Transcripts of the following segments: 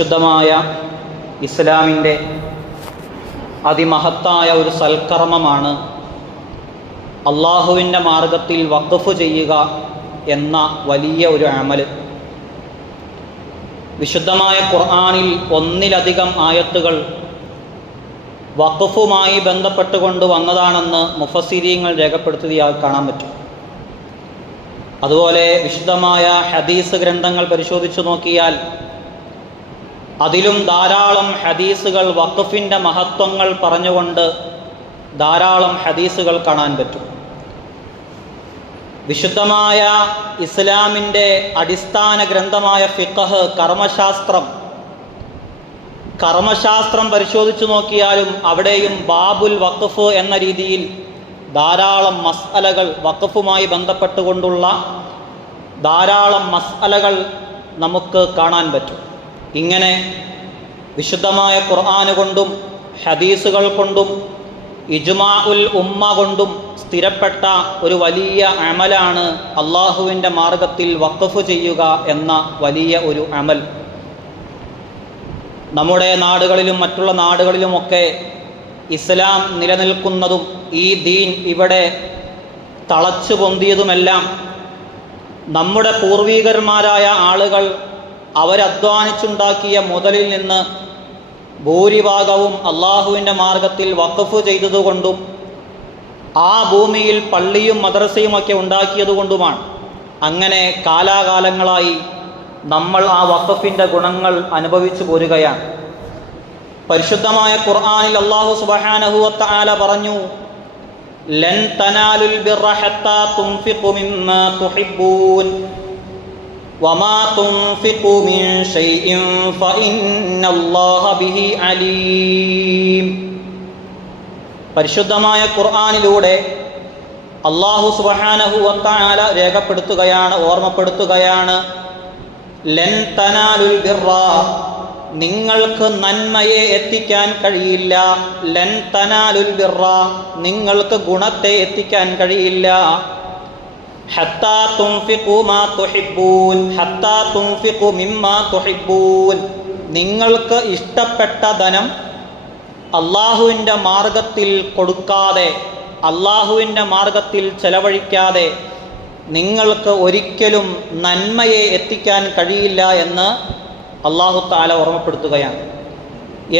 പരിശുദ്ധമായ ഇസ്ലാമിൻ്റെ അതിമഹത്തായ ഒരു സൽക്കർമ്മമാണ് അള്ളാഹുവിൻ്റെ മാർഗത്തിൽ വഖഫ് ചെയ്യുക എന്ന വലിയ ഒരു അമൽ. വിശുദ്ധമായ ഖുർആനിൽ ഒന്നിലധികം ആയത്തുകൾ വഖഫുമായി ബന്ധപ്പെട്ടുകൊണ്ട് വന്നതാണെന്ന് മുഫസ്സിരീങ്ങൾ രേഖപ്പെടുത്തിയാൽ കാണാൻ പറ്റും. അതുപോലെ വിശുദ്ധമായ ഹദീസ് ഗ്രന്ഥങ്ങൾ പരിശോധിച്ചു നോക്കിയാൽ അതിലും ധാരാളം ഹദീസുകൾ വഖഫിൻ്റെ മഹത്വങ്ങൾ പറഞ്ഞുകൊണ്ട് ധാരാളം ഹദീസുകൾ കാണാൻ പറ്റും. വിശുദ്ധമായ ഇസ്ലാമിൻ്റെ അടിസ്ഥാന ഗ്രന്ഥമായ ഫിഖ്ഹ്, കർമ്മശാസ്ത്രം പരിശോധിച്ചു നോക്കിയാലും അവിടെയും ബാബുൽ വഖഫ് എന്ന രീതിയിൽ ധാരാളം മസ്അലകൾ, വഖഫുമായി ബന്ധപ്പെട്ടുകൊണ്ടുള്ള ധാരാളം മസ്അലകൾ നമുക്ക് കാണാൻ പറ്റും. ഇങ്ങനെ വിശുദ്ധമായ ഖുർആൻ കൊണ്ടും ഹദീസുകൾ കൊണ്ടും ഇജ്മാഉൽ ഉമ്മ കൊണ്ടും സ്ഥിരപ്പെട്ട ഒരു വലിയ അമലാണ് അള്ളാഹുവിൻ്റെ മാർഗത്തിൽ വഖഫ് ചെയ്യുക എന്ന വലിയ ഒരു അമൽ. നമ്മുടെ നാടുകളിലും മറ്റുള്ള നാടുകളിലുമൊക്കെ ഇസ്ലാം നിലനിൽക്കുന്നതും ഈ ദീൻ ഇവിടെ തളച്ചു പൊന്തിയതുമെല്ലാം നമ്മുടെ പൂർവികന്മാരായ ആളുകൾ അവരധ്വാനിച്ചുണ്ടാക്കിയ മുതലിൽ നിന്ന് ഭൂരിഭാഗവും അള്ളാഹുവിൻ്റെ മാർഗത്തിൽ വഖഫ് ചെയ്തതുകൊണ്ടും ആ ഭൂമിയിൽ പള്ളിയും മദ്രസയുമൊക്കെ ഉണ്ടാക്കിയതുകൊണ്ടുമാണ്. അങ്ങനെ കാലാകാലങ്ങളായി നമ്മൾ ആ വഖഫിൻ്റെ ഗുണങ്ങൾ അനുഭവിച്ചു പോരുകയാണ്. പരിശുദ്ധമായ ഖുർആനിൽ അല്ലാഹു സുബ്ഹാനഹു വ തആല പറഞ്ഞു, ലൻ തനാലുൽ ബിർറ ഹത്താ തുൻഫിഖു മിമ്മാ തുഹിബ്ബൂൻ വമാ തുൻഫിഖു മിൻ ഷൈഇൻ ഫഇന്നല്ലാഹ ബിഹി അലീം. പരിശുദ്ധമായ ഖുർആനിലൂടെ അല്ലാഹു സുബ്ഹാനഹു വ തആല രേഖപ്പെടുത്തുകയാണ്, ഓർമ്മപ്പെടുത്തുകയാണ്, ലൻ തനാലുൽ ബിർറ, നിങ്ങൾക്ക് നന്മയെ എത്തിക്കാൻ കഴിയില്ല. ലൻ തനാലുൽ ബിർറ, നിങ്ങൾക്ക് ഗുണത്തെ എത്തിക്കാൻ കഴിയില്ല. ഹത്താ തുൻഫിഖു മാ തുഹിബ്ബൂൻ, ഹത്താ തുൻഫിഖു മിമ്മാ തുഹിബ്ബൂൻ, നിങ്ങൾക്ക് ഇഷ്ടപ്പെട്ട ധനം അള്ളാഹുവിൻ്റെ മാർഗത്തിൽ കൊടുക്കാതെ, അള്ളാഹുവിൻ്റെ മാർഗത്തിൽ ചെലവഴിക്കാതെ നിങ്ങൾക്ക് ഒരിക്കലും നന്മയെ എത്തിക്കാൻ കഴിയില്ല എന്ന് അല്ലാഹു തആല ഓർമ്മപ്പെടുത്തുകയാണ്.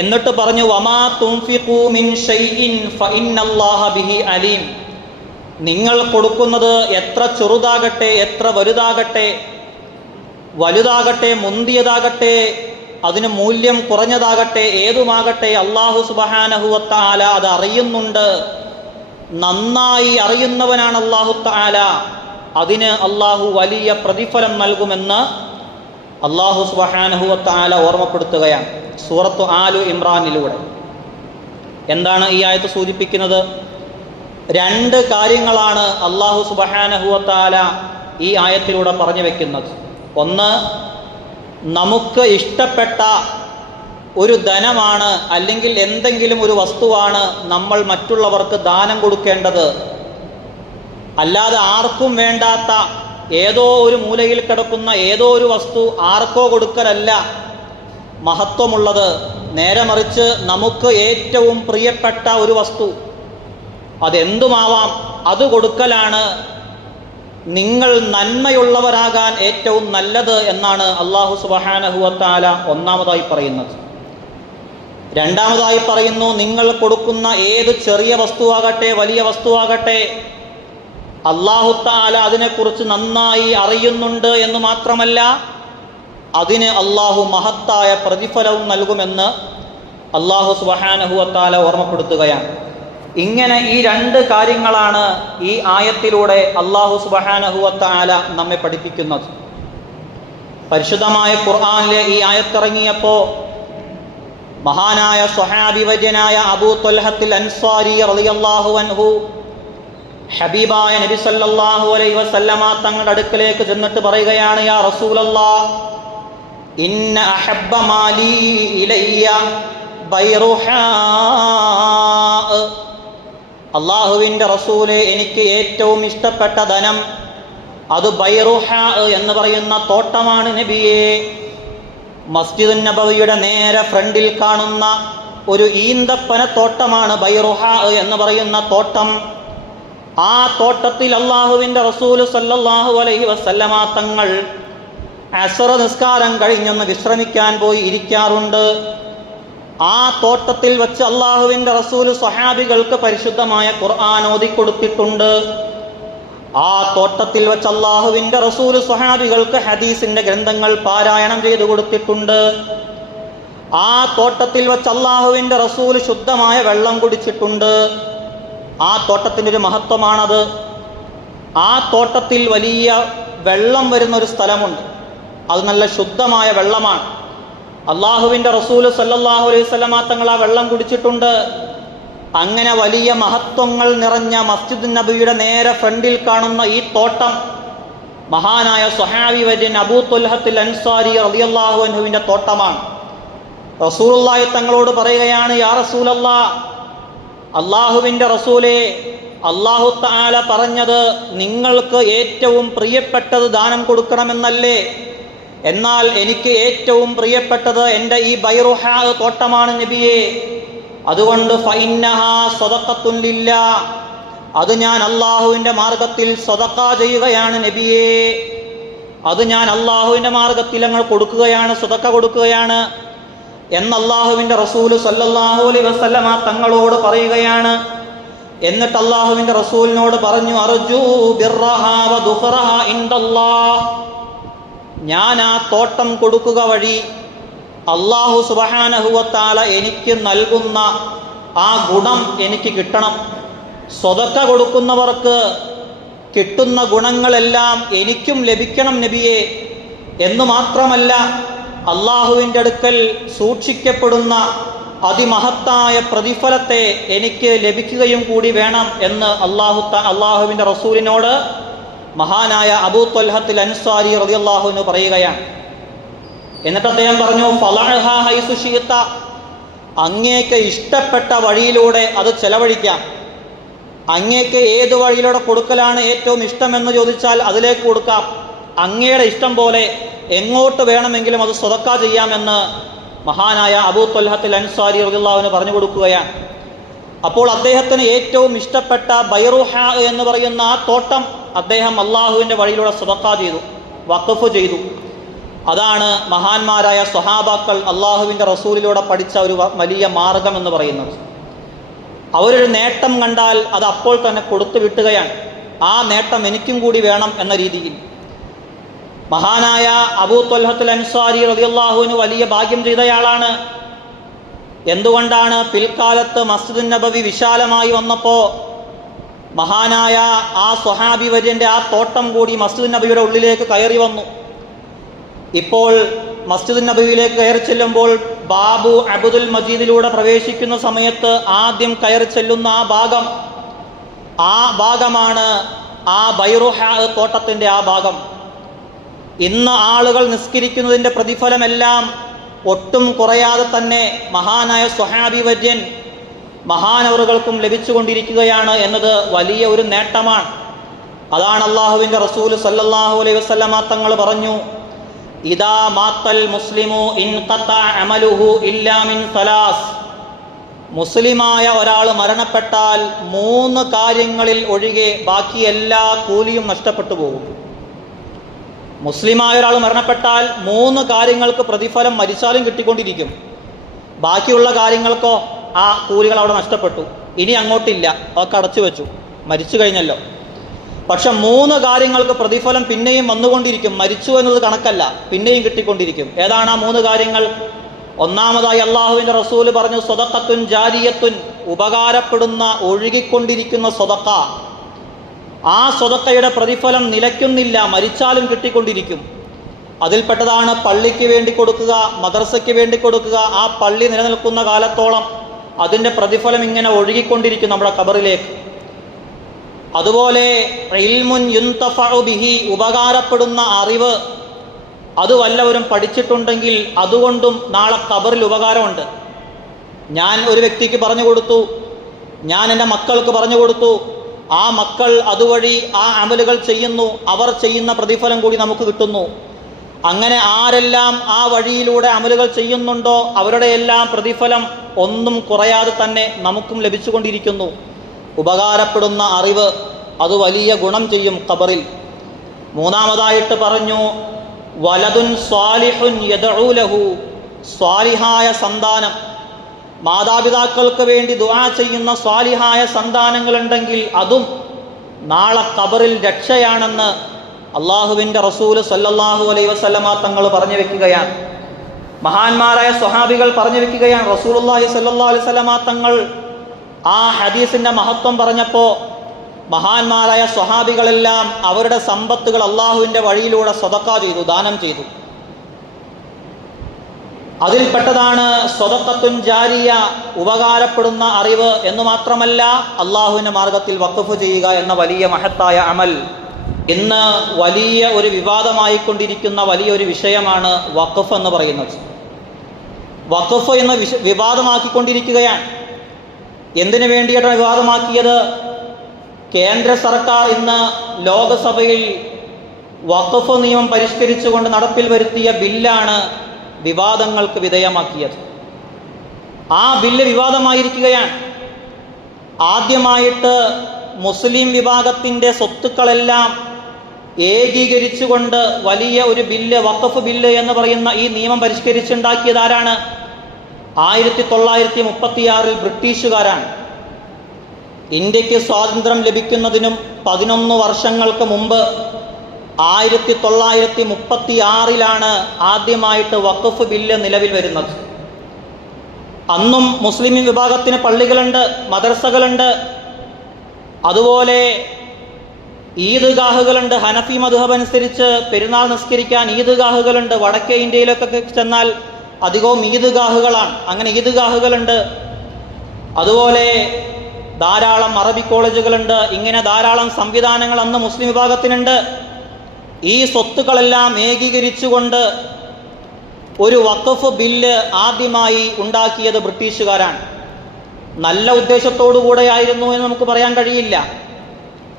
എന്നിട്ട് പറഞ്ഞു, വമാ തുൻഫിഖു മിൻ ഷൈഇൻ ഫഇന്നല്ലാഹ ബിഹി അലീം, നിങ്ങൾ കൊടുക്കുന്നത് എത്ര ചെറുതാകട്ടെ, എത്ര വലുതാകട്ടെ, മുന്തിയതാകട്ടെ, അതിന് മൂല്യം കുറഞ്ഞതാകട്ടെ, ഏതുമാകട്ടെ, അല്ലാഹു സുബ്ഹാനഹു വ തആല അത് അറിയുന്നുണ്ട്. നന്നായി അറിയുന്നവനാണ് അല്ലാഹു തആല. അതിന് അല്ലാഹു വലിയ പ്രതിഫലം നൽകുമെന്ന് അല്ലാഹു സുബ്ഹാനഹു വ തആല ഓർമ്മപ്പെടുത്തുകയാണ് സൂറത്തു ആലു ഇമ്രാനിലൂടെ. എന്താണ് ഈ ആയത്ത് സൂചിപ്പിക്കുന്നത്? രണ്ട് കാര്യങ്ങളാണ് അല്ലാഹു സുബ്ഹാനഹു വ തആല ഈ ആയത്തിലൂടെ പറഞ്ഞു വെക്കുന്നത്. ഒന്ന്, നമുക്ക് ഇഷ്ടപ്പെട്ട ഒരു ധനമാണ് അല്ലെങ്കിൽ എന്തെങ്കിലും ഒരു വസ്തുവാണ് നമ്മൾ മറ്റുള്ളവർക്ക് ദാനം കൊടുക്കേണ്ടത്. അല്ലാതെ ആർക്കും വേണ്ടാത്ത ഏതോ ഒരു മൂലയിൽ കിടക്കുന്ന ഏതോ ഒരു വസ്തു ആർക്കോ കൊടുക്കലല്ല മഹത്വമുള്ളത്. നേരെ മറിച്ച് നമുക്ക് ഏറ്റവും പ്രിയപ്പെട്ട ഒരു വസ്തു, അതെന്തുമാവാം, അത് കൊടുക്കലാണ് നിങ്ങൾ നന്മയുള്ളവരാകാൻ ഏറ്റവും നല്ലത് എന്നാണ് അല്ലാഹു സുബ്ഹാനഹു വ തആല ഒന്നാമതായി പറയുന്നത്. രണ്ടാമതായി പറയുന്നു, നിങ്ങൾ കൊടുക്കുന്ന ഏത് ചെറിയ വസ്തുവാകട്ടെ വലിയ വസ്തുവാകട്ടെ അല്ലാഹു തആല അതിനെക്കുറിച്ച് നന്നായി അറിയുന്നുണ്ട് എന്ന് മാത്രമല്ല അതിന് അല്ലാഹു മഹത്തായ പ്രതിഫലവും നൽകുമെന്ന് അല്ലാഹു സുബ്ഹാനഹു വ തആല ഓർമ്മപ്പെടുത്തുകയാണ്. ഇങ്ങനെ ഈ രണ്ട് കാര്യങ്ങളാണ് ഈ ആയത്തിലൂടെ അല്ലാഹു സുബ്ഹാനഹു വ തആല നമ്മെ പഠിപ്പിക്കുന്നത്. പരിശുദ്ധമായ ഖുർആനിലെ ഈ ആയത്തിറങ്ങിയപ്പോൾ മഹാനായ സ്വഹാബി വര്യനായ അബൂ ത്വൽഹത്തുൽ അൻസാരി റളിയല്ലാഹു അൻഹു ഹബീബായ നബി സല്ലല്ലാഹു അലൈഹി വസല്ലമ തങ്ങളുടെ അടുക്കലേക്ക് ചെന്നിട്ട് പറയുകയാണ്, യാ റസൂലല്ലാഹ്, ഇന്ന അഹബ്ബ മാലി ഇലയ്യ ബൈറുഹാ, അല്ലാഹുവിൻ്റെ റസൂലെ, എനിക്ക് ഏറ്റവും ഇഷ്ടപ്പെട്ട ധനം അത് ബൈറുഹാ എന്ന് പറയുന്ന തോട്ടമാണ് നബിയേ. മസ്ജിദുൻ നബവിയുടെ നേരെ ഫ്രണ്ടിൽ കാണുന്ന ഒരു ഈന്തപ്പനത്തോട്ടമാണ് ബൈറുഹാ എന്ന് പറയുന്ന തോട്ടം. ആ തോട്ടത്തിൽ അള്ളാഹുവിൻ്റെ റസൂൽ സല്ലല്ലാഹു അലൈഹി വസല്ലമ തങ്ങൾ അസ്ർ നിസ്കാരം കഴിഞ്ഞൊന്ന് വിശ്രമിക്കാൻ പോയി ഇരിക്കാറുണ്ട്. ആ തോട്ടത്തിൽ വെച്ച് അള്ളാഹുവിൻ്റെ റസൂൽ സ്വഹാബികൾക്ക് പരിശുദ്ധമായ ഖുർആൻ ഓതിക്കൊടുത്തിട്ടുണ്ട്. ആ തോട്ടത്തിൽ വെച്ച് അള്ളാഹുവിൻ്റെ റസൂൽ സ്വഹാബികൾക്ക് ഹദീസിൻ്റെ ഗ്രന്ഥങ്ങൾ പാരായണം ചെയ്തു കൊടുത്തിട്ടുണ്ട്. ആ തോട്ടത്തിൽ വെച്ച് അള്ളാഹുവിൻ്റെ റസൂൽ ശുദ്ധമായ വെള്ളം കുടിച്ചിട്ടുണ്ട്. ആ തോട്ടത്തിൻ്റെ ഒരു മഹത്വമാണത്. ആ തോട്ടത്തിൽ വലിയ വെള്ളം വരുന്നൊരു സ്ഥലമുണ്ട്. അത് നല്ല ശുദ്ധമായ വെള്ളമാണ്. അള്ളാഹുവിൻ്റെ റസൂൽ സല്ലല്ലാഹു അലൈഹി വസല്ലമ തങ്ങൾ ആ വെള്ളം കുടിച്ചിട്ടുണ്ട്. അങ്ങനെ വലിയ മഹത്വങ്ങൾ നിറഞ്ഞ മസ്ജിദുൻ നബവിയുടെ നേരെ ഫ്രണ്ടിൽ കാണുന്ന ഈ തോട്ടം മഹാനായ സ്വഹാബി വര്യൻ അബൂ ത്വൽഹത്തുൽ അൻസാരി റളിയല്ലാഹു അൻഹുവിൻ്റെ തോട്ടമാണ്. റസൂലുള്ളാഹി തങ്ങളോട് പറയുകയാണ്, യാ റസൂലല്ലാഹ്, അള്ളാഹുവിൻ്റെ റസൂലേ, അല്ലാഹു തആല പറഞ്ഞത് നിങ്ങൾക്ക് ഏറ്റവും പ്രിയപ്പെട്ടത് ദാനം കൊടുക്കണമെന്നല്ലേ? എന്നാൽ എനിക്ക് ഏറ്റവും പ്രിയപ്പെട്ടത് എൻ്റെ ഈ ബൈറുഹാ തോട്ടമാണ് നബിയേ. അതുകൊണ്ട് ഫഇന്നഹാ സ്വദഖത്തുൻ ലില്ലാഹ്, അത് ഞാൻ അള്ളാഹുവിൻ്റെ മാർഗത്തിൽ സ്വദഖ ചെയ്യുകയാണ് നബിയേ. അത് ഞാൻ അള്ളാഹുവിൻ്റെ മാർഗത്തിൽ അങ്ങ് കൊടുക്കുകയാണ്, സ്വദഖ കൊടുക്കുകയാണ് എന്ന് അള്ളാഹുവിൻ്റെ റസൂൽ സല്ലല്ലാഹു അലൈഹി വസല്ലമ തങ്ങളോട് പറയുകയാണ്. എന്നിട്ട് അള്ളാഹുവിൻ്റെ റസൂലിനോട് പറഞ്ഞു, അർജൂ ബിർറഹാ വ ദുഖറഹാ ഇൻദല്ലാഹ്, ഞാൻ ആ തോട്ടം കൊടുക്കുക വഴി അല്ലാഹു സുബ്ഹാനഹു വ തആല എനിക്ക് നൽകുന്ന ആ ഗുണം എനിക്ക് കിട്ടണം. സ്വദഖ കൊടുക്കുന്നവർക്ക് കിട്ടുന്ന ഗുണങ്ങളെല്ലാം എനിക്കും ലഭിക്കണം നബിയെ. എന്ന് മാത്രമല്ല, അള്ളാഹുവിൻ്റെ അടുക്കൽ സൂക്ഷിക്കപ്പെടുന്ന അതിമഹത്തായ പ്രതിഫലത്തെ എനിക്ക് ലഭിക്കുകയും കൂടി വേണം എന്ന് അള്ളാഹുവിൻ്റെ റസൂലിനോട് മഹാനായ അബൂ ത്വൽഹത്തുൽ അൻസാരി റളിയല്ലാഹു അൻഹു പറയുകയാണ്. എന്നിട്ട് അദ്ദേഹം പറഞ്ഞു, ഫളഅഹാ ഹൈസു ശിഅത, അങ്ങേക്ക് ഇഷ്ടപ്പെട്ട വഴിയിലൂടെ അത് ചെലവഴിക്കാം. അങ്ങേക്ക് ഏത് വഴിയിലൂടെ കൊടുക്കലാണ് ഏറ്റവും ഇഷ്ടമെന്ന് ചോദിച്ചാൽ അതിലേക്ക് കൊടുക്കാം. അങ്ങയുടെ ഇഷ്ടം പോലെ എങ്ങോട്ട് വേണമെങ്കിലും അത് സ്വദഖ ചെയ്യാമെന്ന് മഹാനായ അബൂ ത്വൽഹത്തുൽ അൻസാരി റളിയല്ലാഹു അൻഹു പറഞ്ഞു കൊടുക്കുകയാണ്. അപ്പോൾ അദ്ദേഹത്തിന് ഏറ്റവും ഇഷ്ടപ്പെട്ട ബൈറുഹാ എന്ന് പറയുന്ന ആ തോട്ടം അദ്ദേഹം അള്ളാഹുവിൻ്റെ വഴിയിലൂടെ സ്വദഖ ചെയ്തു, വഖഫ് ചെയ്തു. അതാണ് മഹാന്മാരായ സ്വഹാബാക്കൾ അള്ളാഹുവിൻ്റെ റസൂലിലൂടെ പഠിച്ച ഒരു വലിയ മാർഗം എന്ന് പറയുന്നത്. അവരൊരു നേട്ടം കണ്ടാൽ അത് അപ്പോൾ തന്നെ കൊടുത്തു വിട്ടുകയാണ്. ആ നേട്ടം എനിക്കും കൂടി വേണം എന്ന രീതിയിൽ. മഹാനായ അബൂ ത്വൽഹത്തുൽ അൻസാരി റളിയല്ലാഹു അൻഹു വലിയ ഭാഗ്യം ചെയ്തയാളാണ്. എന്തുകൊണ്ടാണ്? പിൽക്കാലത്ത് മസ്ജിദുൻ നബവി വിശാലമായി വന്നപ്പോൾ മഹാനായ ആ സ്വഹാബി വര്യൻ്റെ ആ തോട്ടം കൂടി മസ്ജിദുൻ നബവിയുടെ ഉള്ളിലേക്ക് കയറി വന്നു. ഇപ്പോൾ മസ്ജിദുൻ നബവിയിലേക്ക് കയറി ചെല്ലുമ്പോൾ ബാബു അബ്ദുൽ മജീദിലൂടെ പ്രവേശിക്കുന്ന സമയത്ത് ആദ്യം കയറി ചെല്ലുന്ന ആ ഭാഗമാണ് ആ ബൈറുഹാ തോട്ടത്തിൻ്റെ ആ ഭാഗം. ഇന്ന് ആളുകൾ നിസ്കരിക്കുന്നതിൻ്റെ പ്രതിഫലമെല്ലാം ഒട്ടും കുറയാതെ തന്നെ മഹാനായ സ്വഹാബി വര്യൻ മഹാനവറുകൾക്കും ലഭിച്ചുകൊണ്ടിരിക്കുകയാണ് എന്നത് വലിയ ഒരു നേട്ടമാണ്. അതാണ് അള്ളാഹുവിൻ്റെ റസൂൽ സല്ലല്ലാഹു അലൈഹി വസല്ലമ തങ്ങൾ പറഞ്ഞു, ഇദാ മാത്തൽ മുസ്ലിമു ഇൻഖതഅ അമലുഹു ഇല്ലാ മിൻ സലാസ്, മുസ്ലിമായ ഒരാൾ മരണപ്പെട്ടാൽ 3 കാര്യങ്ങളിൽ ഒഴികെ ബാക്കി എല്ലാ കൂലിയും നഷ്ടപ്പെട്ടു പോകും. മുസ്ലിമായ ഒരാൾ മരണപ്പെട്ടാൽ 3 കാര്യങ്ങൾക്ക് പ്രതിഫലം മരിച്ചാലും കിട്ടിക്കൊണ്ടിരിക്കും. ബാക്കിയുള്ള കാര്യങ്ങൾക്കോ ആ കൂലികൾ അവിടെ നഷ്ടപ്പെട്ടു, ഇനി അങ്ങോട്ടില്ല, അതൊക്കെ അടച്ചു വെച്ചു, മരിച്ചു കഴിഞ്ഞല്ലോ. പക്ഷെ 3 കാര്യങ്ങൾക്ക് പ്രതിഫലം പിന്നെയും വന്നുകൊണ്ടിരിക്കും. മരിച്ചു എന്നത് കണക്കല്ല, പിന്നെയും കിട്ടിക്കൊണ്ടിരിക്കും. ഏതാണ് ആ 3 കാര്യങ്ങൾ? ഒന്നാമതായി അള്ളാഹുവിൻ്റെ റസൂല് പറഞ്ഞു, സ്വദഖത്തുൻ ജാരിയത്തുൻ, ഉപകാരപ്പെടുന്ന ഒഴുകിക്കൊണ്ടിരിക്കുന്ന സ്വദഖ. ആ സ്വദഖയുടെ പ്രതിഫലം നിലയ്ക്കുന്നില്ല, മരിച്ചാലും കിട്ടിക്കൊണ്ടിരിക്കും. അതിൽപ്പെട്ടതാണ് പള്ളിക്ക് വേണ്ടി കൊടുക്കുക, മദ്രസയ്ക്ക് വേണ്ടി കൊടുക്കുക. ആ പള്ളി നിലനിൽക്കുന്ന കാലത്തോളം അതിൻ്റെ പ്രതിഫലം ഇങ്ങനെ ഒഴുകിക്കൊണ്ടിരിക്കും നമ്മുടെ ഖബറിലേക്ക്. അതുപോലെ ഇൽമുൻ യുൻതഫഉ ബിഹി, ഉപകാരപ്പെടുന്ന അറിവ്, അത് വല്ലവരും പഠിച്ചിട്ടുണ്ടെങ്കിൽ അതുകൊണ്ടും നാളെ ഖബറിൽ ഉപകാരമുണ്ട്. ഞാൻ ഒരു വ്യക്തിക്ക് പറഞ്ഞു കൊടുത്തു, ഞാൻ എൻ്റെ മക്കൾക്ക് പറഞ്ഞു കൊടുത്തു, ആ മക്കൾ അതുവഴി ആ അമലുകൾ ചെയ്യുന്നു, അവർ ചെയ്യുന്ന പ്രതിഫലം കൂടി നമുക്ക് കിട്ടുന്നു. അങ്ങനെ ആരെല്ലാം ആ വഴിയിലൂടെ അമലുകൾ ചെയ്യുന്നുണ്ടോ അവരുടെ എല്ലാം പ്രതിഫലം ഒന്നും കുറയാതെ തന്നെ നമുക്കും ലഭിച്ചുകൊണ്ടിരിക്കുന്നു. ഉപകാരപ്പെടുന്ന അറിവ് അത് വലിയ ഗുണം ചെയ്യും ഖബറിൽ. മൂന്നാമതായിട്ട് പറഞ്ഞു, വലതുൻ സ്വാലിഹുൻ യദ്ഉ ലഹു, സ്വാലിഹായ സന്താനം, മാതാപിതാക്കൾക്ക് വേണ്ടി ദുആ ചെയ്യുന്ന സ്വാലിഹായ സന്താനങ്ങളുണ്ടെങ്കിൽ അതും നാളെ ഖബറിൽ രക്ഷയാണെന്ന് അള്ളാഹുവിൻ്റെ റസൂല് സല്ലല്ലാഹു അലൈഹി വസല്ലമ തങ്ങൾ പറഞ്ഞു വെക്കുകയാണ്. മഹാന്മാരായ സ്വഹാബികൾ പറഞ്ഞു വെക്കുകയാണ്. റസൂലുള്ളാഹി സല്ലല്ലാഹു അലൈഹി വസല്ലമ തങ്ങൾ ആ ഹദീസിൻ്റെ മഹത്വം പറഞ്ഞപ്പോൾ മഹാന്മാരായ സ്വഹാബികളെല്ലാം അവരുടെ സമ്പത്തുകൾ അള്ളാഹുവിൻ്റെ വഴിയിലൂടെ സദഖ ചെയ്തു, ദാനം ചെയ്തു. അതിൽപ്പെട്ടതാണ് സ്വദഖത്തുൻ ജാരിയ, ഉപകാരപ്പെടുന്ന അറിവ് എന്ന് മാത്രമല്ല അള്ളാഹുവിൻ്റെ മാർഗത്തിൽ വഖഫ് ചെയ്യുക എന്ന വലിയ മഹത്തായ അമൽ. ഇന്ന് വലിയ ഒരു വിവാദമായിക്കൊണ്ടിരിക്കുന്ന വലിയൊരു വിഷയമാണ് വഖഫ് എന്ന് പറയുന്നത്. വഖഫ് എന്ന വിവാദമാക്കിക്കൊണ്ടിരിക്കുകയാണ്. എന്തിനു വേണ്ടിയിട്ടാണ് വിവാദമാക്കിയത്? കേന്ദ്ര സർക്കാർ ഇന്ന് ലോകസഭയിൽ വഖഫ് നിയമം പരിഷ്കരിച്ചുകൊണ്ട് നടപ്പിൽ വരുത്തിയ ബില്ലാണ് വിവാദങ്ങൾക്ക് വിധേയമാക്കിയത്. ആ ബില്ല് വിവാദമായിരിക്കുകയാണ്. ആദ്യമായിട്ട് മുസ്ലിം വിഭാഗത്തിൻ്റെ സ്വത്തുക്കളെല്ലാം ഏകീകരിച്ചുകൊണ്ട് വലിയ ഒരു ബില്ല്, വഖഫ് ബില്ല് എന്ന് പറയുന്ന ഈ നിയമം പരിഷ്കരിച്ചുണ്ടാക്കിയത് ആരാണ്? 1936 ബ്രിട്ടീഷുകാരാണ്. ഇന്ത്യക്ക് സ്വാതന്ത്ര്യം ലഭിക്കുന്നതിനും 11 വർഷങ്ങൾക്ക് മുമ്പ് 1936 ആദ്യമായിട്ട് വഖഫ് ബില്ല് നിലവിൽ വരുന്നത്. അന്നും മുസ്ലിം വിഭാഗത്തിന് പള്ളികളുണ്ട്, മദ്രസകളുണ്ട്, അതുപോലെ ഈദ്ഗാഹുകളുണ്ട്. ഹനഫി മദ്ഹബ് അനുസരിച്ച് പെരുന്നാൾ നിസ്കരിക്കാൻ ഈദ്ഗാഹുകളുണ്ട്. വടക്കേ ഇന്ത്യയിലൊക്കെ ചെന്നാൽ അധികവും ഈദ്ഗാഹുകളാണ്. അങ്ങനെ ഈദ്ഗാഹുകളുണ്ട്. അതുപോലെ ധാരാളം അറബി കോളേജുകളുണ്ട്. ഇങ്ങനെ ധാരാളം സംവിധാനങ്ങൾ അന്ന് മുസ്ലിം വിഭാഗത്തിനുണ്ട്. ഈ സ്വത്തുക്കളെല്ലാം ഏകീകരിച്ചുകൊണ്ട് ഒരു വഖഫ് ബില്ല് ആദ്യമായി ഉണ്ടാക്കിയത് ബ്രിട്ടീഷുകാരാണ്. നല്ല ഉദ്ദേശത്തോടുകൂടെയായിരുന്നു എന്ന് നമുക്ക് പറയാൻ കഴിയില്ല.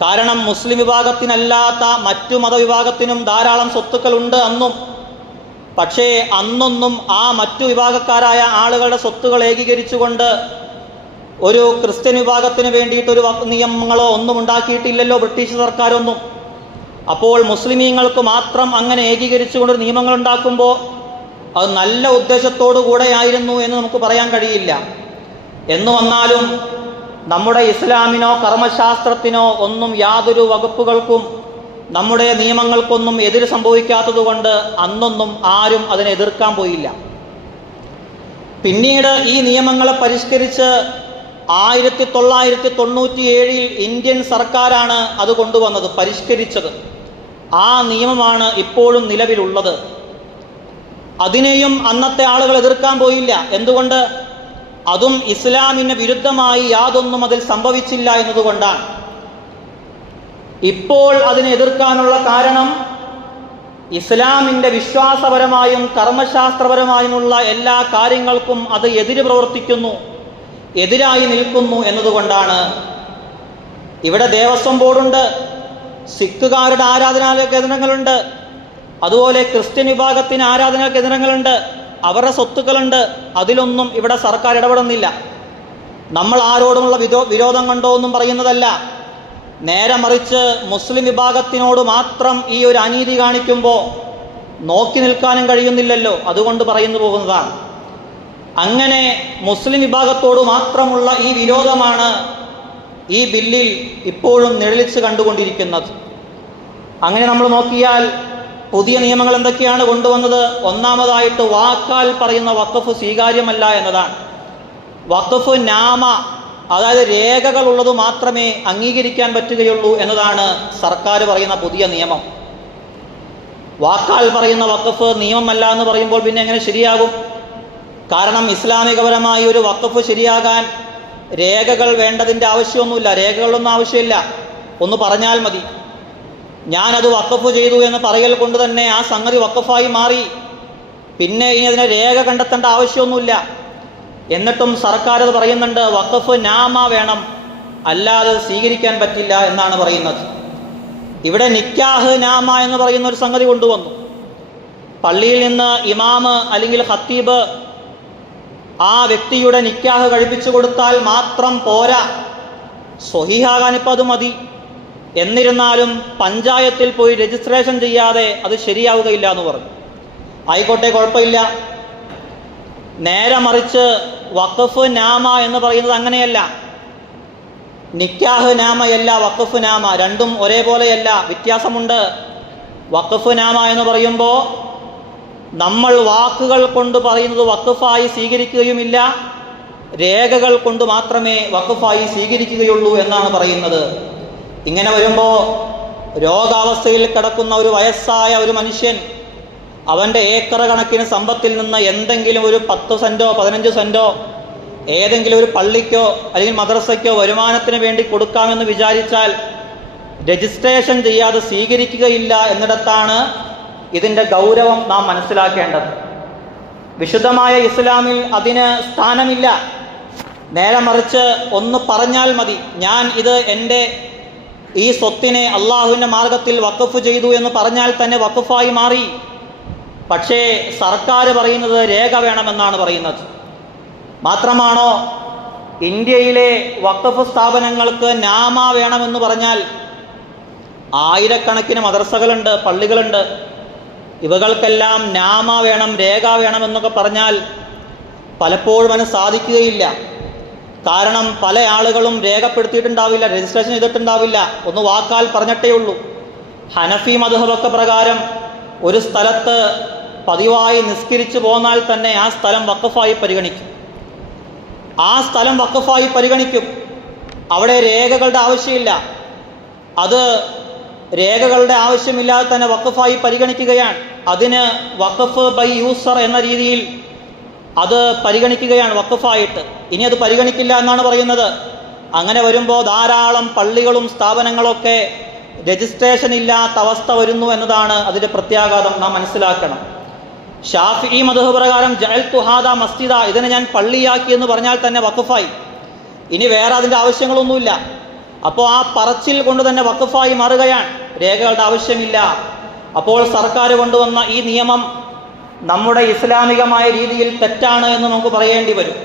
കാരണം മുസ്ലിം വിഭാഗത്തിനല്ലാത്ത മറ്റു മതവിഭാഗത്തിനും ധാരാളം സ്വത്തുക്കളുണ്ട് അന്നും. പക്ഷേ അന്നൊന്നും ആ മറ്റു വിഭാഗക്കാരായ ആളുകളുടെ സ്വത്തുകൾ ഏകീകരിച്ചുകൊണ്ട് ഒരു ക്രിസ്ത്യൻ വിഭാഗത്തിന് വേണ്ടിയിട്ടൊരു നിയമങ്ങളോ ഒന്നും ഉണ്ടാക്കിയിട്ടില്ലല്ലോ ബ്രിട്ടീഷ് സർക്കാരൊന്നും. അപ്പോൾ മുസ്ലിമീങ്ങൾക്ക് മാത്രം അങ്ങനെ ഏകീകരിച്ചുകൊണ്ട് നിയമങ്ങൾ ഉണ്ടാക്കുമ്പോൾ അത് നല്ല ഉദ്ദേശത്തോടു കൂടെയായിരുന്നു എന്ന് നമുക്ക് പറയാൻ കഴിയില്ല. എന്ന് വന്നാലും നമ്മുടെ ഇസ്ലാമിനോ കർമ്മശാസ്ത്രത്തിനോ ഒന്നും യാതൊരു വകുപ്പുകൾക്കും നമ്മുടെ നിയമങ്ങൾക്കൊന്നും എതിര് സംഭവിക്കാത്തതുകൊണ്ട് അന്നൊന്നും ആരും അതിനെ എതിർക്കാൻ പോയില്ല. പിന്നീട് ഈ നിയമങ്ങളെ പരിഷ്കരിച്ച് 1997 ഇന്ത്യൻ സർക്കാരാണ് അത് കൊണ്ടുവന്നത്, പരിഷ്കരിച്ചത്. ആ നിയമമാണ് ഇപ്പോഴും നിലവിലുള്ളത്. അതിനെയും അന്നത്തെ ആളുകൾ എതിർക്കാൻ പോയില്ല. എന്തുകൊണ്ട്? അതും ഇസ്ലാമിന് വിരുദ്ധമായി യാതൊന്നും അതിൽ സംഭവിച്ചില്ല എന്നതുകൊണ്ടാണ്. ഇപ്പോൾ അതിനെ എതിർക്കാനുള്ള കാരണം ഇസ്ലാമിൻ്റെ വിശ്വാസപരമായും കർമ്മശാസ്ത്രപരമായുമുള്ള എല്ലാ കാര്യങ്ങൾക്കും അത് എതിര് പ്രവർത്തിക്കുന്നു, എതിരായി നിൽക്കുന്നു എന്നതുകൊണ്ടാണ്. ഇവിടെ ദേവസ്വം ബോർഡുണ്ട്, സിഖുകാരുടെ ആരാധനാലയ കേന്ദ്രങ്ങളുണ്ട്, അതുപോലെ ക്രിസ്ത്യൻ വിഭാഗത്തിന് ആരാധനാ കേന്ദ്രങ്ങളുണ്ട്, അവരുടെ സ്വത്തുക്കളുണ്ട്. അതിലൊന്നും ഇവിടെ സർക്കാർ ഇടപെടുന്നില്ല. നമ്മൾ ആരോടുമുള്ള വിരോധം കൊണ്ടോ ഒന്നും പറയുന്നതല്ല. നേരെ മറിച്ച് മുസ്ലിം വിഭാഗത്തിനോട് മാത്രം ഈ ഒരു അനീതി കാണിക്കുമ്പോൾ നോക്കി നിൽക്കാനും കഴിയുന്നില്ലല്ലോ, അതുകൊണ്ട് പറയുന്നു പോകുന്നതാണ്. അങ്ങനെ മുസ്ലിം വിഭാഗത്തോട് മാത്രമുള്ള ഈ വിരോധമാണ് ഈ ബില്ലിൽ ഇപ്പോഴും നിഴലിച്ച് കണ്ടുകൊണ്ടിരിക്കുന്നത്. അങ്ങനെ നമ്മൾ നോക്കിയാൽ പുതിയ നിയമങ്ങൾ എന്തൊക്കെയാണ് കൊണ്ടുവന്നത്? ഒന്നാമതായിട്ട് വാക്കാൽ പറയുന്ന വഖഫ് സ്വീകാര്യമല്ല എന്നതാണ്. വഖഫ് നാമ, അതായത് രേഖകളുള്ളത് മാത്രമേ അംഗീകരിക്കാൻ പറ്റുകയുള്ളൂ എന്നതാണ് സർക്കാർ പറയുന്ന പുതിയ നിയമം. വാക്കാൽ പറയുന്ന വഖഫ് നിയമമല്ല എന്ന് പറയുമ്പോൾ പിന്നെ എങ്ങനെ ശരിയാകും? കാരണം ഇസ്ലാമികപരമായി ഒരു വഖഫ് ശരിയാകാൻ രേഖകൾ വേണ്ടതിൻ്റെ ആവശ്യമൊന്നുമില്ല. രേഖകളൊന്നും ആവശ്യമില്ല, ഒന്ന് പറഞ്ഞാൽ മതി. ഞാനത് വഖഫ് ചെയ്തു എന്ന് പറയൽ കൊണ്ട് തന്നെ ആ സംഗതി വഖഫായി മാറി. പിന്നെ ഇനി അതിനെ രേഖ കണ്ടെത്തേണ്ട ആവശ്യമൊന്നുമില്ല. എന്നിട്ടും സർക്കാർ അത് പറയുന്നുണ്ട്, വഖഫ് നാമ വേണം, അല്ലാതെ സ്വീകരിക്കാൻ പറ്റില്ല എന്നാണ് പറയുന്നത്. ഇവിടെ നിക്കാഹ് നാമ എന്ന് പറയുന്ന ഒരു സംഗതി കൊണ്ടുവന്നു. പള്ളിയിൽ നിന്ന് ഇമാമ് അല്ലെങ്കിൽ ഖത്തീബ് ആ വ്യക്തിയുടെ നിക്കാഹ് കഴിപ്പിച്ചു കൊടുത്താൽ മാത്രം പോരാ, സ്വഹീഹാകാൻ ഇപ്പം അത് മതി. എന്നിരുന്നാലും പഞ്ചായത്തിൽ പോയി രജിസ്ട്രേഷൻ ചെയ്യാതെ അത് ശരിയാവുകയില്ല എന്ന് പറഞ്ഞു. ആയിക്കോട്ടെ, കുഴപ്പമില്ല. നേരെ മറിച്ച് വഖഫ് നാമ എന്ന് പറയുന്നത് അങ്ങനെയല്ല. നിക്കാഹ് നാമയല്ല വഖഫ് നാമ, രണ്ടും ഒരേപോലെയല്ല, വ്യത്യാസമുണ്ട്. വഖഫ് നാമ എന്ന് പറയുമ്പോൾ നമ്മൾ വാക്കുകൾ കൊണ്ട് പറയുന്നത് വഖഫായി സ്വീകരിക്കുകയുമില്ല, രേഖകൾ കൊണ്ട് മാത്രമേ വഖഫായി സ്വീകരിക്കുകയുള്ളൂ എന്നാണ് പറയുന്നത്. ഇങ്ങനെ വരുമ്പോൾ രോഗാവസ്ഥയിൽ കിടക്കുന്ന ഒരു വയസ്സായ ഒരു മനുഷ്യൻ അവൻ്റെ ഏക്കർ കണക്കിന് സമ്പത്തിൽ നിന്ന് എന്തെങ്കിലും ഒരു 10 സെൻറ്റോ 15 സെൻറ്റോ ഏതെങ്കിലും ഒരു പള്ളിക്കോ അല്ലെങ്കിൽ മദ്രസയ്ക്കോ വരുമാനത്തിന് വേണ്ടി കൊടുക്കാമെന്ന് വിചാരിച്ചാൽ രജിസ്ട്രേഷൻ ചെയ്യാതെ സ്വീകരിക്കുകയില്ല എന്നിടത്താണ് ഇതിൻ്റെ ഗൗരവം നാം മനസ്സിലാക്കേണ്ടത്. വിശുദ്ധമായ ഇസ്ലാമിൽ അതിന് സ്ഥാനമില്ല. നേരെ മറിച്ച് ഒന്ന് പറഞ്ഞാൽ മതി, ഞാൻ ഇത് എൻ്റെ ഈ സ്വത്തിനെ അള്ളാഹുവിൻ്റെ മാർഗത്തിൽ വഖഫ് ചെയ്തു എന്ന് പറഞ്ഞാൽ തന്നെ വഖഫായി മാറി. പക്ഷേ സർക്കാർ പറയുന്നത് രേഖ വേണമെന്നാണ് പറയുന്നത്. മാത്രമാണോ, ഇന്ത്യയിലെ വഖഫ് സ്ഥാപനങ്ങൾക്ക് നാമ വേണമെന്ന് പറഞ്ഞാൽ ആയിരക്കണക്കിന് മദ്രസകളുണ്ട്, പള്ളികളുണ്ട്. ഇവകൾക്കെല്ലാം നാമ വേണം, രേഖ വേണമെന്നൊക്കെ പറഞ്ഞാൽ പലപ്പോഴും അതിന് സാധിക്കുകയില്ല. കാരണം പല ആളുകളും രേഖപ്പെടുത്തിയിട്ടുണ്ടാവില്ല, രജിസ്ട്രേഷൻ ചെയ്തിട്ടുണ്ടാവില്ല, ഒന്ന് വാക്കാൽ പറഞ്ഞിട്ടേ ഉള്ളൂ. ഹനഫി മദ്ഹബൊക്കെ പ്രകാരം ഒരു സ്ഥലത്ത് പതിവായി നിസ്കരിച്ചു പോന്നാൽ തന്നെ ആ സ്ഥലം വഖഫായി പരിഗണിക്കും. അവിടെ രേഖകളുടെ ആവശ്യമില്ല. അത് രേഖകളുടെ ആവശ്യമില്ലാതെ തന്നെ വഖഫായി പരിഗണിക്കുകയാണ്. അതിന് വഖഫ് ബൈ യൂസർ എന്ന രീതിയിൽ അത് പരിഗണിക്കുകയാണ് വഖഫായിട്ട്. ഇനി അത് പരിഗണിക്കില്ല എന്നാണ് പറയുന്നത്. അങ്ങനെ വരുമ്പോൾ ധാരാളം പള്ളികളും സ്ഥാപനങ്ങളൊക്കെ രജിസ്ട്രേഷൻ ഇല്ലാത്ത അവസ്ഥ വരുന്നു എന്നതാണ് അതിൻ്റെ പ്രത്യാഘാതം, നാം മനസ്സിലാക്കണം. ഷാഫിഈ മദ്ഹബ് പ്രകാരം ജഅൽതു ഹാദാ മസ്ജിദ, ഇതിനെ ഞാൻ പള്ളിയാക്കി എന്ന് പറഞ്ഞാൽ തന്നെ വഖഫായി. ഇനി വേറെ അതിൻ്റെ ആവശ്യങ്ങളൊന്നുമില്ല. അപ്പോൾ ആ പറച്ചിൽ കൊണ്ട് തന്നെ വഖഫായി മാറുകയാണ്, രേഖകളുടെ ആവശ്യമില്ല. അപ്പോൾ സർക്കാർ കൊണ്ടുവന്ന ഈ നിയമം നമ്മുടെ ഇസ്ലാമികമായ രീതിയിൽ തെറ്റാണ് എന്ന് നമുക്ക് പറയേണ്ടി വരും.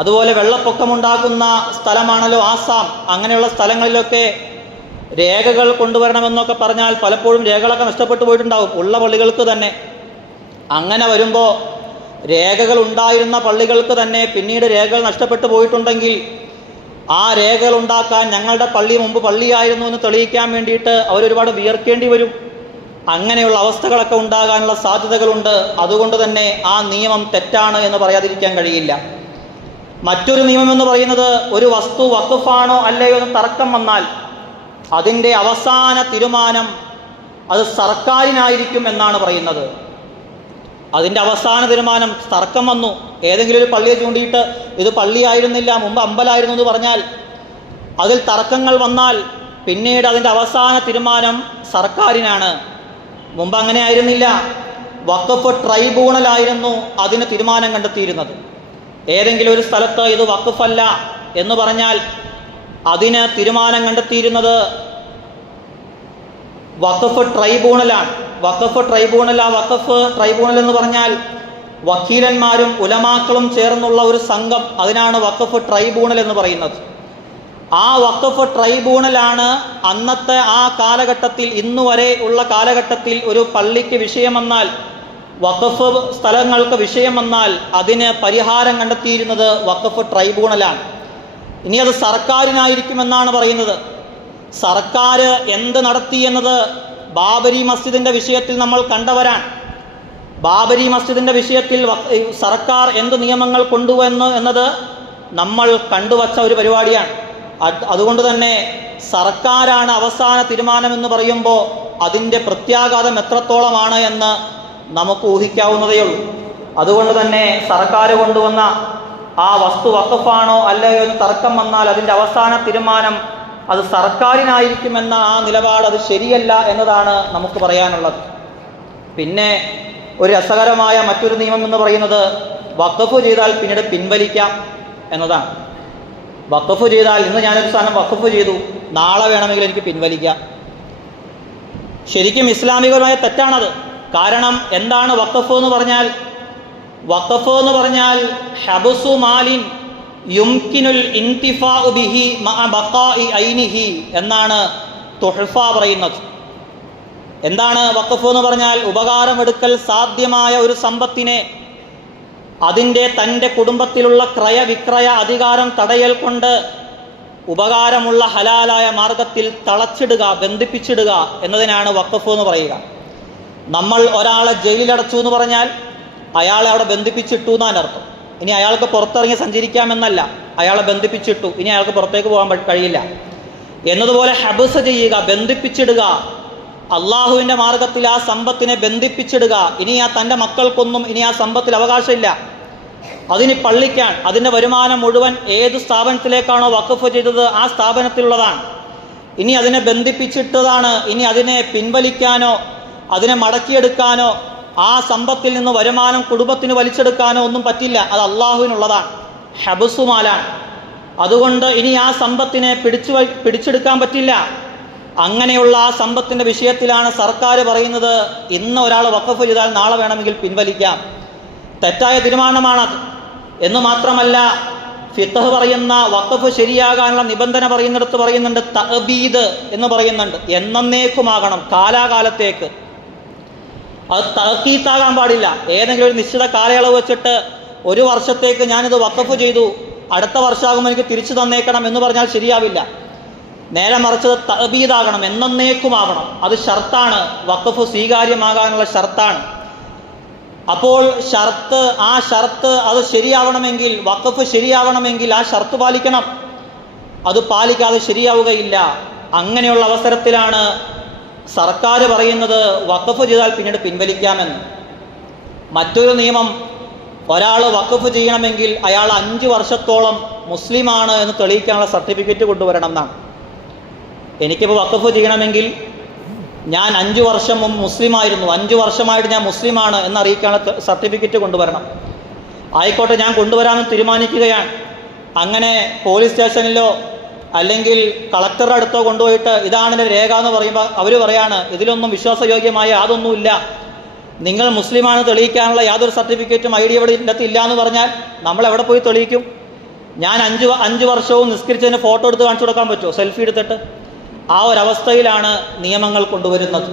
അതുപോലെ വെള്ളപ്പൊക്കമുണ്ടാക്കുന്ന സ്ഥലമാണല്ലോ ആസാം, അങ്ങനെയുള്ള സ്ഥലങ്ങളിലൊക്കെ രേഖകൾ കൊണ്ടുവരണമെന്നൊക്കെ പറഞ്ഞാൽ പലപ്പോഴും രേഖകളൊക്കെ നഷ്ടപ്പെട്ടു പോയിട്ടുണ്ടാവും, ഉള്ള പള്ളികൾക്ക് തന്നെ. അങ്ങനെ വരുമ്പോൾ രേഖകൾ ഉണ്ടായിരുന്ന പള്ളികൾക്ക് തന്നെ പിന്നീട് രേഖകൾ നഷ്ടപ്പെട്ടു പോയിട്ടുണ്ടെങ്കിൽ ആ രേഖകൾ ഉണ്ടാക്കാൻ ഞങ്ങളുടെ പള്ളി മുമ്പ് പള്ളിയായിരുന്നു എന്ന് തെളിയിക്കാൻ വേണ്ടിയിട്ട് അവരൊരുപാട് വിയർക്കേണ്ടി വരും. അങ്ങനെയുള്ള അവസ്ഥകളൊക്കെ ഉണ്ടാകാനുള്ള സാധ്യതകളുണ്ട്. അതുകൊണ്ട് തന്നെ ആ നിയമം തെറ്റാണ് എന്ന് പറയാതിരിക്കാൻ കഴിയില്ല. മറ്റൊരു നിയമം എന്ന് പറയുന്നത്, ഒരു വസ്തു വഖഫാണോ അല്ലയോ എന്ന് തർക്കം വന്നാൽ അതിൻ്റെ അവസാന തീരുമാനം അത് സർക്കാരിനായിരിക്കും എന്നാണ് പറയുന്നത്. അതിൻ്റെ അവസാന തീരുമാനം, തർക്കം വന്നു, ഏതെങ്കിലും ഒരു പള്ളിയെ ചൂണ്ടിയിട്ട് ഇത് പള്ളിയായിരുന്നില്ല മുമ്പ് അമ്പലമായിരുന്നു എന്ന് പറഞ്ഞാൽ, അതിൽ തർക്കങ്ങൾ വന്നാൽ പിന്നീട് അതിൻ്റെ അവസാന തീരുമാനം സർക്കാരിനാണ്. മുമ്പ് അങ്ങനെ ആയിരുന്നില്ല, വഖഫ് ട്രൈബ്യൂണലായിരുന്നു അതിന് തീരുമാനം കണ്ടെത്തിയിരുന്നത്. ഏതെങ്കിലും ഒരു സ്ഥലത്ത് ഇത് വഖഫല്ല എന്ന് പറഞ്ഞാൽ അതിന് തീരുമാനം കണ്ടെത്തിയിരുന്നത് വഖഫ് ട്രൈബ്യൂണലാണ്. വഖഫ് ട്രൈബ്യൂണൽ എന്ന് പറഞ്ഞാൽ വക്കീലന്മാരും ഉലമാക്കളും ചേർന്നുള്ള ഒരു സംഘം, അതിനാണ് വഖഫ് ട്രൈബ്യൂണൽ എന്ന് പറയുന്നത്. ആ വഖഫ് ട്രൈബ്യൂണലാണ് അന്നത്തെ ആ കാലഘട്ടത്തിൽ, ഇന്നുവരെ ഉള്ള കാലഘട്ടത്തിൽ ഒരു പള്ളിക്ക് വിഷയം വന്നാൽ, വഖഫ് സ്ഥലങ്ങൾക്ക് വിഷയം വന്നാൽ അതിന് പരിഹാരം കണ്ടെത്തിയിരുന്നത് വഖഫ് ട്രൈബ്യൂണലാണ്. ഇനി അത് സർക്കാരിനായിരിക്കുമെന്നാണ് പറയുന്നത്. സർക്കാർ എന്ത് നടത്തി എന്നത് ബാബരി മസ്ജിദിൻ്റെ വിഷയത്തിൽ നമ്മൾ കണ്ടവരാണ്. ബാബരി മസ്ജിദിൻ്റെ വിഷയത്തിൽ സർക്കാർ എന്ത് നിയമങ്ങൾ കൊണ്ടുവന്നു എന്നത് നമ്മൾ കണ്ടുവച്ച ഒരു പരിപാടിയാണ്. അതുകൊണ്ട് തന്നെ സർക്കാരാണ് അവസാന തീരുമാനമെന്ന് പറയുമ്പോൾ അതിൻ്റെ പ്രത്യാഘാതം എത്രത്തോളമാണ് എന്ന് നമുക്ക് ഊഹിക്കാവുന്നതേ ഉള്ളൂ. അതുകൊണ്ട് തന്നെ സർക്കാർ കൊണ്ടുവന്ന ആ വസ്തു വഖഫാണോ അല്ലയോ എന്ന് തർക്കം വന്നാൽ അതിൻ്റെ അവസാന തീരുമാനം അത് സർക്കാരിനായിരിക്കുമെന്ന ആ നിലപാട് അത് ശരിയല്ല എന്നതാണ് നമുക്ക് പറയാനുള്ളത്. പിന്നെ ഒരു രസകരമായ മറ്റൊരു നിയമം എന്ന് പറയുന്നത്, വഖഫ് ചെയ്താൽ പിന്നീട് പിൻവലിക്കാം എന്നതാണ്. വഖഫ് ചെയ്താൽ, ഇന്ന് ഞാനൊരു സാധനം വഖഫ് ചെയ്തു, നാളെ വേണമെങ്കിൽ എനിക്ക് പിൻവലിക്കാം. ശരിക്കും ഇസ്ലാമികമായ തെറ്റാണത്. കാരണം എന്താണ് വഖഫ് എന്ന് പറഞ്ഞാൽ? വഖഫ് എന്ന് പറഞ്ഞാൽ ഹബ്സു മാലിൻ യുംകിനുൽ ഇന്തിഫാഉ ബിഹി മഅ ബഖാഇ ഐനിഹി എന്നാണ് തുഹ്ഫ പറയുന്നത്. എന്താണ് വഖഫ് എന്ന് പറഞ്ഞാൽ? ഉപകാരമെടുക്കൽ സാധ്യമായ ഒരു സമ്പത്തിനെ അതിൻ്റെ തൻ്റെ കുടുംബത്തിലുള്ള ക്രയവിക്രയ അധികാരം തടയൽ കൊണ്ട് ഉപകാരമുള്ള ഹലാലായ മാർഗത്തിൽ തളച്ചിടുക, ബന്ധിപ്പിച്ചിടുക എന്നതിനാണ് വഖഫ് എന്ന് പറയുക. നമ്മൾ ഒരാളെ ജയിലിലടച്ചു എന്ന് പറഞ്ഞാൽ അയാളെ അവിടെ ബന്ധിപ്പിച്ചിട്ടു എന്നാണ് അർത്ഥം. ഇനി അയാൾക്ക് പുറത്തിറങ്ങി സഞ്ചരിക്കാമെന്നല്ല, അയാളെ ബന്ധിപ്പിച്ചിട്ടു, ഇനി അയാൾക്ക് പുറത്തേക്ക് പോകാൻ കഴിയില്ല എന്നതുപോലെ ഹബ്സ് ചെയ്യുക, ബന്ധിപ്പിച്ചിടുക, അള്ളാഹുവിൻ്റെ മാർഗത്തിൽ ആ സമ്പത്തിനെ ബന്ധിപ്പിച്ചിടുക. ഇനി തൻ്റെ മക്കൾക്കൊന്നും ഇനി ആ സമ്പത്തിൽ അവകാശമില്ല. അതിന് പള്ളിക്കാൻ അതിൻ്റെ വരുമാനം മുഴുവൻ ഏത് സ്ഥാപനത്തിലേക്കാണോ വഖഫ് ചെയ്തത് ആ സ്ഥാപനത്തിലുള്ളതാണ്. ഇനി അതിനെ ബന്ധിപ്പിച്ചിട്ടതാണ്. ഇനി അതിനെ പിൻവലിക്കാനോ അതിനെ മടക്കിയെടുക്കാനോ ആ സമ്പത്തിൽ നിന്ന് വരുമാനം കുടുംബത്തിന് വലിച്ചെടുക്കാനോ ഒന്നും പറ്റില്ല. അത് അള്ളാഹുവിനുള്ളതാണ്, ഹബ്സുമാലാണ്. അതുകൊണ്ട് ഇനി ആ സമ്പത്തിനെ പിടിച്ചെടുക്കാൻ പറ്റില്ല. അങ്ങനെയുള്ള ആ സമ്പത്തിൻ്റെ വിഷയത്തിലാണ് സർക്കാർ പറയുന്നത്, ഇന്ന് ഒരാൾ വഖഫ് ചെയ്താൽ നാളെ വേണമെങ്കിൽ പിൻവലിക്കാം. തെറ്റായ തീരുമാനമാണത് എന്ന് മാത്രമല്ല, ഫിഖ്ഹ് പറയുന്ന വഖഫ് ശരിയാകാനുള്ള നിബന്ധന പറയുന്നിടത്ത് പറയുന്നുണ്ട് തഅബീദ് എന്ന് പറയുന്നുണ്ട്. എന്നേക്കുമാകണം, കാലാകാലത്തേക്ക്. അത് തഅഖീത്താകാൻ പാടില്ല. ഏതെങ്കിലും ഒരു നിശ്ചിത കാലയളവ് വെച്ചിട്ട് ഒരു വർഷത്തേക്ക് ഞാനിത് വഖഫ് ചെയ്തു, അടുത്ത വർഷമാകുമ്പോൾ എനിക്ക് തിരിച്ചു തന്നേക്കണം എന്ന് പറഞ്ഞാൽ ശരിയാവില്ല. നേരെ മറിച്ചത് തഅബീദാകണം, എന്നേക്കുമാകണം. അത് ഷർത്താണ്, വഖഫ് സ്വീകാര്യമാകാനുള്ള ഷർത്താണ്. അപ്പോൾ ആ ഷർത്ത് അത് ശരിയാവണമെങ്കിൽ, വഖഫ് ശരിയാവണമെങ്കിൽ ആ ഷർത്ത് പാലിക്കണം. അത് പാലിക്കാതെ ശരിയാവുകയില്ല. അങ്ങനെയുള്ള അവസരത്തിലാണ് സർക്കാർ പറയുന്നത് വഖഫ് ചെയ്താൽ പിന്നീട് പിൻവലിക്കാമെന്ന്. മറ്റൊരു നിയമം, ഒരാൾ വഖഫ് ചെയ്യണമെങ്കിൽ അയാൾ 5 വർഷത്തോളം മുസ്ലിമാണ് എന്ന് തെളിയിക്കാനുള്ള സർട്ടിഫിക്കറ്റ് കൊണ്ടുവരണം എന്നാണ്. എനിക്കിപ്പോൾ വഖഫ് ചെയ്യണമെങ്കിൽ ഞാൻ 5 വർഷം മുമ്പ് മുസ്ലിമായിരുന്നു, 5 വർഷമായിട്ട് ഞാൻ മുസ്ലിമാണ് എന്നറിയിക്കാനുള്ള സർട്ടിഫിക്കറ്റ് കൊണ്ടുവരണം. ആയിക്കോട്ടെ, ഞാൻ കൊണ്ടുവരാമെന്ന് തീരുമാനിക്കുകയാണ്. അങ്ങനെ പോലീസ് സ്റ്റേഷനിലോ അല്ലെങ്കിൽ കളക്ടറുടെ അടുത്തോ കൊണ്ടുപോയിട്ട് ഇതാണ് എൻ്റെ രേഖ എന്ന് പറയുമ്പോൾ അവർ പറയാണ് ഇതിലൊന്നും വിശ്വാസയോഗ്യമായ യാതൊന്നുമില്ല, നിങ്ങൾ മുസ്ലിമാണ് തെളിയിക്കാനുള്ള യാതൊരു സർട്ടിഫിക്കറ്റും ID ഇവിടെ ഇല്ല എന്ന് പറഞ്ഞാൽ നമ്മൾ എവിടെ പോയി തെളിയിക്കും? ഞാൻ 5 വർഷവും നിസ്കരിച്ചതിന് ഫോട്ടോ എടുത്ത് കാണിച്ചു കൊടുക്കാൻ പറ്റുമോ, സെൽഫി എടുത്തിട്ട്? ആ ഒരവസ്ഥയിലാണ് നിയമങ്ങൾ കൊണ്ടുവരുന്നത്.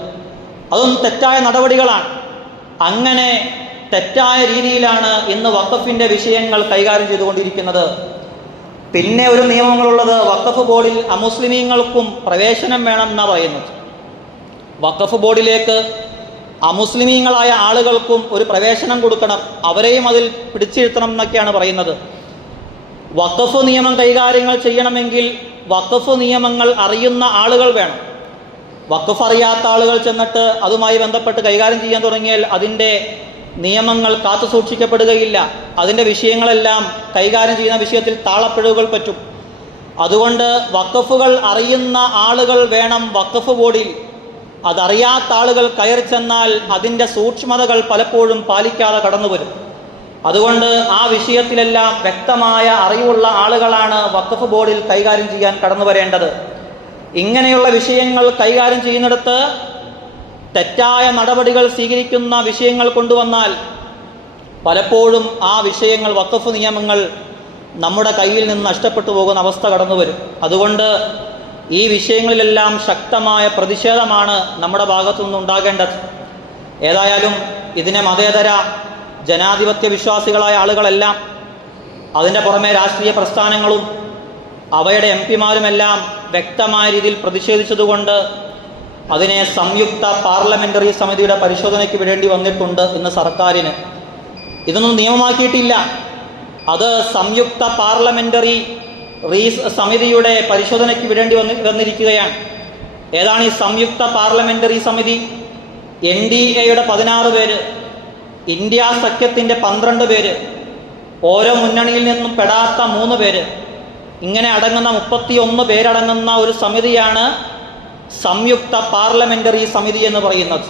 അതൊന്നും തെറ്റായ നടപടികളാണ്. അങ്ങനെ തെറ്റായ രീതിയിലാണ് ഇന്ന് വഖഫിൻ്റെ വിഷയങ്ങൾ കൈകാര്യം ചെയ്തുകൊണ്ടിരിക്കുന്നത്. പിന്നെ ഒരു നിയമങ്ങളുള്ളത്, വഖഫ് ബോർഡിൽ അമുസ്ലിമീങ്ങൾക്കും പ്രവേശനം വേണം എന്നാണ് പറയുന്നത്. വഖഫ് ബോർഡിലേക്ക് അമുസ്ലിമീങ്ങളായ ആളുകൾക്കും ഒരു പ്രവേശനം കൊടുക്കണം, അവരെയും അതിൽ പിടിച്ചിരുത്തണം എന്നൊക്കെയാണ് പറയുന്നത്. വഖഫ് നിയമം കൈകാര്യങ്ങൾ ചെയ്യണമെങ്കിൽ വഖഫ് നിയമങ്ങൾ അറിയുന്ന ആളുകൾ വേണം. വഖഫ് അറിയാത്ത ആളുകൾ ചെന്നിട്ട് അതുമായി ബന്ധപ്പെട്ട് കൈകാര്യം ചെയ്യാൻ തുടങ്ങിയാൽ അതിൻ്റെ നിയമങ്ങൾ കാത്തു സൂക്ഷിക്കപ്പെടുകയില്ല. അതിൻ്റെ വിഷയങ്ങളെല്ലാം കൈകാര്യം ചെയ്യുന്ന വിഷയത്തിൽ താളപ്പിഴവുകൾ പറ്റും. അതുകൊണ്ട് വഖഫുകൾ അറിയുന്ന ആളുകൾ വേണം വഖഫ് ബോർഡിൽ. അതറിയാത്ത ആളുകൾ കയറി ചെന്നാൽ അതിൻ്റെ സൂക്ഷ്മതകൾ പലപ്പോഴും പാലിക്കാതെ കടന്നു വരും. അതുകൊണ്ട് ആ വിഷയത്തിലെല്ലാം വ്യക്തമായ അറിവുള്ള ആളുകളാണ് വഖഫ് ബോർഡിൽ കൈകാര്യം ചെയ്യാൻ കടന്നു വരേണ്ടത്. ഇങ്ങനെയുള്ള വിഷയങ്ങൾ കൈകാര്യം ചെയ്യുന്നിടത്ത് തെറ്റായ നടപടികൾ സ്വീകരിക്കുന്ന വിഷയങ്ങൾ കൊണ്ടുവന്നാൽ പലപ്പോഴും ആ വിഷയങ്ങൾ, വഖഫ് നിയമങ്ങൾ നമ്മുടെ കയ്യിൽ നിന്ന് നഷ്ടപ്പെട്ടു പോകുന്ന അവസ്ഥ കടന്നു വരും. അതുകൊണ്ട് ഈ വിഷയങ്ങളിലെല്ലാം ശക്തമായ പ്രതിഷേധമാണ് നമ്മുടെ ഭാഗത്തു നിന്നുണ്ടാകേണ്ടത്. ഏതായാലും ഇതിനെ മതേതര ജനാധിപത്യ വിശ്വാസികളായ ആളുകളെല്ലാം, അതിൻ്റെ പുറമെ രാഷ്ട്രീയ പ്രസ്ഥാനങ്ങളും അവയുടെ MP-മാരുമെല്ലാം വ്യക്തമായ രീതിയിൽ പ്രതിഷേധിച്ചതുകൊണ്ട് അതിനെ സംയുക്ത പാർലമെൻ്ററി സമിതിയുടെ പരിശോധനയ്ക്ക് വിടേണ്ടി വന്നിട്ടുണ്ട് ഇന്ന് സർക്കാരിന്. ഇതൊന്നും നിയമമാക്കിയിട്ടില്ല. അത് സംയുക്ത പാർലമെൻ്ററി സമിതിയുടെ പരിശോധനയ്ക്ക് വിടേണ്ടി വന്നിരിക്കുകയാണ്. ഏതാണ് ഈ സംയുക്ത പാർലമെൻ്ററി സമിതി? NDA-യുടെ 16 പേര്, ഇന്ത്യ സഖ്യത്തിൻ്റെ 12 പേര്, ഓരോ മുന്നണിയിൽ നിന്നും പെടാത്ത 3 പേര്, ഇങ്ങനെ അടങ്ങുന്ന 31 പേരടങ്ങുന്ന ഒരു സമിതിയാണ് സംയുക്ത പാർലമെൻ്ററി സമിതി എന്ന് പറയുന്നത്.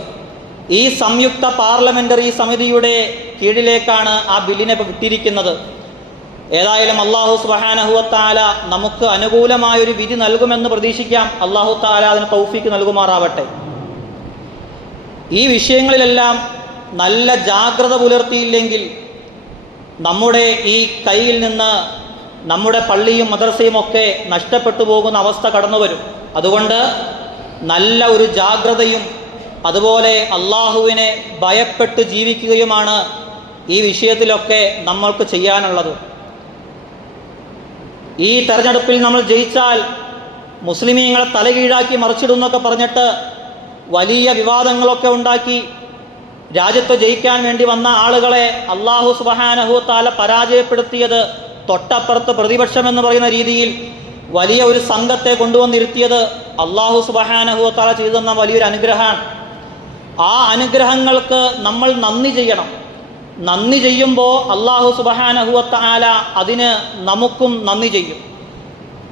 ഈ സംയുക്ത പാർലമെൻ്ററി സമിതിയുടെ കീഴിലേക്കാണ് ആ ബില്ലിനെ വിട്ടിരിക്കുന്നത്. ഏതായാലും അല്ലാഹു സുബ്ഹാനഹു വ തആല നമുക്ക് അനുകൂലമായൊരു വിധി നൽകുമെന്ന് പ്രതീക്ഷിക്കാം. അല്ലാഹു തആല അതിന് തൗഫീക്ക് നൽകുമാറാവട്ടെ. ഈ വിഷയങ്ങളിലെല്ലാം നല്ല ജാഗ്രത പുലർത്തിയില്ലെങ്കിൽ നമ്മുടെ ഈ കയ്യിൽ നിന്ന് നമ്മുടെ പള്ളിയും മദ്രസയും ഒക്കെ നഷ്ടപ്പെട്ടു പോകുന്ന അവസ്ഥ കടന്നു വരും. അതുകൊണ്ട് നല്ല ഒരു ജാഗ്രതയും അതുപോലെ അള്ളാഹുവിനെ ഭയപ്പെട്ട് ജീവിക്കുകയുമാണ് ഈ വിഷയത്തിലൊക്കെ നമ്മൾക്ക് ചെയ്യാനുള്ളത്. ഈ തെരഞ്ഞെടുപ്പിൽ നമ്മൾ ജയിച്ചാൽ മുസ്ലിമീങ്ങളെ തലകീഴാക്കി മറിച്ചിടുന്നൊക്കെ പറഞ്ഞിട്ട് വലിയ വിവാദങ്ങളൊക്കെ ഉണ്ടാക്കി രാജ്യത്ത് ജയിക്കാൻ വേണ്ടി വന്ന ആളുകളെ അല്ലാഹു സുബ്ഹാനഹു വ തആല പരാജയപ്പെടുത്തിയത്, തൊട്ടപ്പുറത്ത് പ്രതിപക്ഷം എന്ന് പറയുന്ന രീതിയിൽ വലിയ ഒരു സംഘത്തെ കൊണ്ടുവന്നിരുത്തിയത് അല്ലാഹു സുബ്ഹാനഹു വ തആല ചെയ്തു തന്ന വലിയൊരു അനുഗ്രഹമാണ്. ആ അനുഗ്രഹങ്ങൾക്ക് നമ്മൾ നന്ദി ചെയ്യണം. നന്ദി ചെയ്യുമ്പോൾ അല്ലാഹു സുബ്ഹാനഹു വ തആല അതിന് നമുക്കും നന്ദി ചെയ്യും.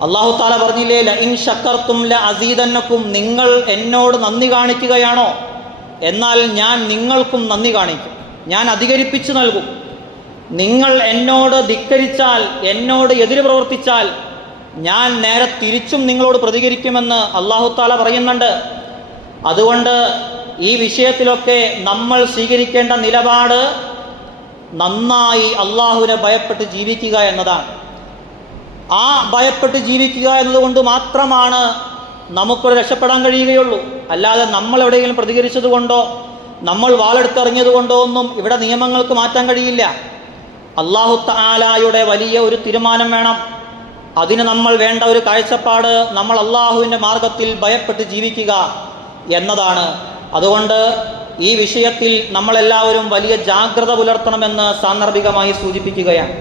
അല്ലാഹു തആല പറഞ്ഞില്ലേ, ലഇൻ ശക്കർതും ലഅസീദന്നകും, നിങ്ങൾ എന്നോട് നന്ദി കാണിക്കുകയാണോ, എന്നാൽ ഞാൻ നിങ്ങൾക്കും നന്ദി കാണിക്കും, ഞാൻ അധികരിപ്പിച്ചു നൽകും. നിങ്ങൾ എന്നോട് ധിക്കരിച്ചാൽ, എന്നോട് എതിര് പ്രവർത്തിച്ചാൽ ഞാൻ നേരെ തിരിച്ചും നിങ്ങളോട് പ്രതികരിക്കുമെന്ന് അല്ലാഹു തആല പറയുന്നുണ്ട്. അതുകൊണ്ട് ഈ വിഷയത്തിലൊക്കെ നമ്മൾ സ്വീകരിക്കേണ്ട നിലപാട് നന്നായി അള്ളാഹുവിനെ ഭയപ്പെട്ട് ജീവിക്കുക എന്നതാണ്. ആ ഭയപ്പെട്ട് ജീവിക്കുക എന്നതുകൊണ്ട് മാത്രമാണ് നമുക്കൊരു രക്ഷപ്പെടാൻ കഴിയുകയുള്ളൂ. അല്ലാതെ നമ്മൾ എവിടെയെങ്കിലും പ്രതികരിച്ചത് കൊണ്ടോ നമ്മൾ വാളെടുത്തെറിഞ്ഞത് കൊണ്ടോ ഒന്നും ഇവിടെ നിയമങ്ങൾക്ക് മാറ്റാൻ കഴിയില്ല. അല്ലാഹു തആലയുടെ വലിയ ഒരു തീരുമാനം വേണം. അതിന് നമ്മൾ വേണ്ട ഒരു കാഴ്ചപ്പാട് നമ്മൾ അള്ളാഹുവിൻ്റെ മാർഗത്തിൽ ഭയപ്പെട്ട് ജീവിക്കുക എന്നതാണ്. അതുകൊണ്ട് ഈ വിഷയത്തിൽ നമ്മളെല്ലാവരും വലിയ ജാഗ്രത പുലർത്തണമെന്ന് സാന്ദർഭികമായി സൂചിപ്പിക്കുകയാണ്.